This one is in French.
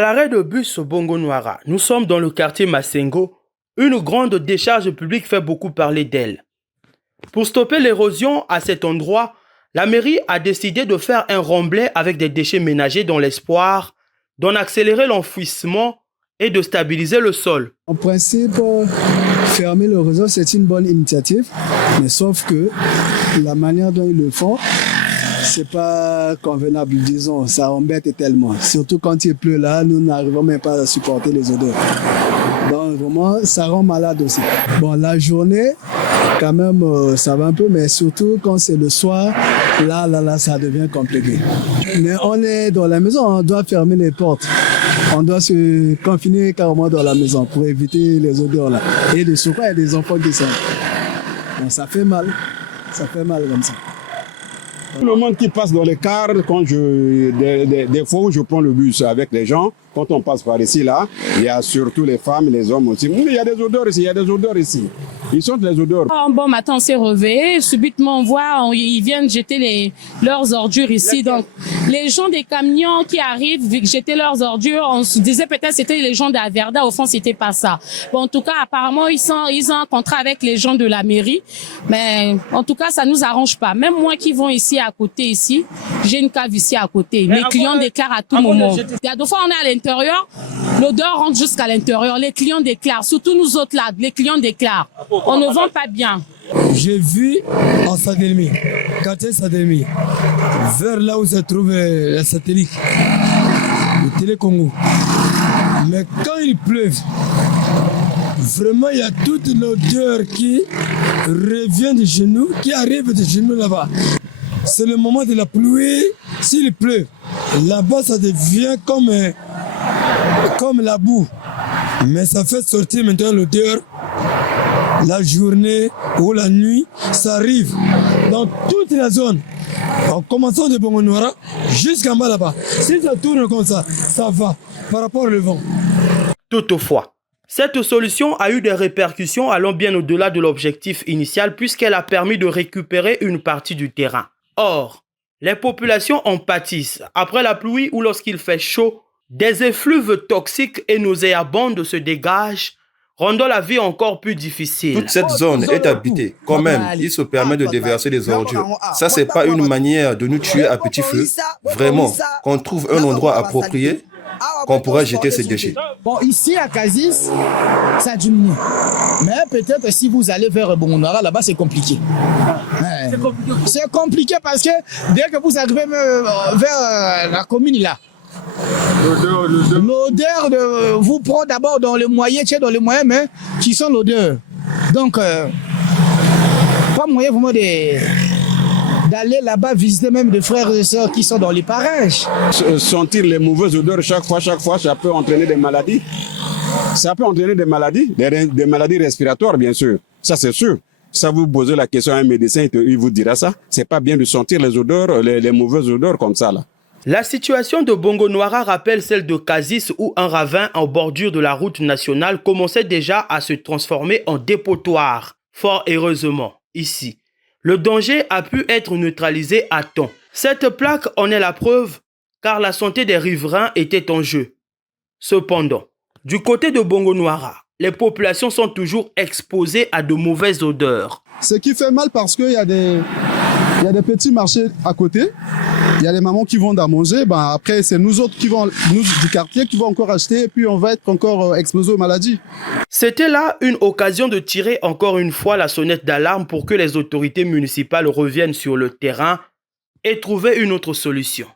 À l'arrêt de bus Bongo Noara, nous sommes dans le quartier Massengo. Une grande décharge publique fait beaucoup parler d'elle. Pour stopper l'érosion à cet endroit, la mairie a décidé de faire un remblai avec des déchets ménagers dans l'espoir d'en accélérer l'enfouissement et de stabiliser le sol. En principe, fermer le réseau, c'est une bonne initiative, mais sauf que la manière dont ils le font, c'est pas convenable, disons, ça embête tellement. Surtout quand il pleut là, nous n'arrivons même pas à supporter les odeurs. Donc vraiment, ça rend malade aussi. Bon, la journée, quand même, ça va un peu, mais surtout quand c'est le soir, là, ça devient compliqué. Mais on est dans la maison, on doit fermer les portes. On doit se confiner carrément dans la maison pour éviter les odeurs là. Et de surcroît, il y a des enfants qui sont. Donc ça fait mal comme ça. Le monde qui passe dans les cars, quand des fois où je prends le bus avec les gens, quand on passe par ici, là, il y a surtout les femmes, les hommes aussi. Il y a des odeurs ici, Ils sentent les odeurs. Un bon matin, on s'est réveillé, subitement on voit, ils viennent jeter leurs ordures ici. Donc, les gens des camions qui arrivent jeter leurs ordures, on se disait peut-être c'était les gens d'Averda, au fond c'était pas ça. Bon, en tout cas, apparemment, ils ont un contrat avec les gens de la mairie, mais en tout cas, ça nous arrange pas. Même moi qui vont ici à côté, ici, j'ai une cave ici à côté. Les clients déclarent à tout moment. Il y a deux fois, on est à l'intérieur, l'odeur rentre jusqu'à l'intérieur. Les clients déclarent, surtout nous autres là, les clients déclarent. On ne vend pas bien. J'ai vu en Sadelmi, quartier Sadelmi, vers là où se trouve le satellite, le Télé-Congo. Mais quand il pleut, vraiment il y a toute l'odeur qui revient de chez nous, qui arrive de chez nous là-bas. C'est le moment de la pluie. S'il pleut, là-bas ça devient comme la boue. Mais ça fait sortir maintenant l'odeur. La journée ou la nuit, ça arrive dans toute la zone. En commençant de Bongo Noara jusqu'en bas là-bas. Si ça tourne comme ça va par rapport au vent. Toutefois, cette solution a eu des répercussions allant bien au-delà de l'objectif initial puisqu'elle a permis de récupérer une partie du terrain. Or, les populations en pâtissent. Après la pluie ou lorsqu'il fait chaud, des effluves toxiques et nauséabondes se dégagent, rendant la vie encore plus difficile. Toute cette zone est habitée. Quand même, il se permet de déverser des ordures. Ça, c'est pas une manière de nous tuer à petit feu. Vraiment, qu'on trouve un endroit approprié, qu'on pourra jeter ces déchets. Bon, ici à Kazis, ça diminue. Mais peut-être si vous allez vers Bongo Noara, là-bas, c'est compliqué. C'est compliqué parce que dès que vous arrivez vers la commune là, l'odeur vous prend d'abord dans le moyen, mais qui sont l'odeur. Donc, pas moyen vraiment d'aller là-bas visiter même des frères et sœurs qui sont dans les parages. Sentir les mauvaises odeurs chaque fois, ça peut entraîner des maladies. Ça peut entraîner des maladies respiratoires, bien sûr. Ça, c'est sûr. Ça, vous posez la question à un médecin, il vous dira ça. C'est pas bien de sentir les odeurs, les mauvaises odeurs comme ça, là. La situation de Bongo Noara rappelle celle de Kazis où un ravin en bordure de la route nationale commençait déjà à se transformer en dépotoir. Fort heureusement, ici, le danger a pu être neutralisé à temps. Cette plaque en est la preuve car la santé des riverains était en jeu. Cependant, du côté de Bongo Noara, les populations sont toujours exposées à de mauvaises odeurs. Ce qui fait mal parce qu'il y a des petits marchés à côté. Il y a les mamans qui vont à manger. Après, c'est nous autres nous du quartier, qui vont encore acheter et puis on va être encore exposés aux maladies. C'était là une occasion de tirer encore une fois la sonnette d'alarme pour que les autorités municipales reviennent sur le terrain et trouver une autre solution.